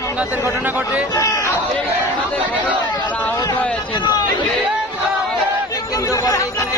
সংঘাতের ঘটনা ঘটে, এই সংঘাতের ঘটনায় যারা আহত হয়েছেন কেন্দ্র করে এখানে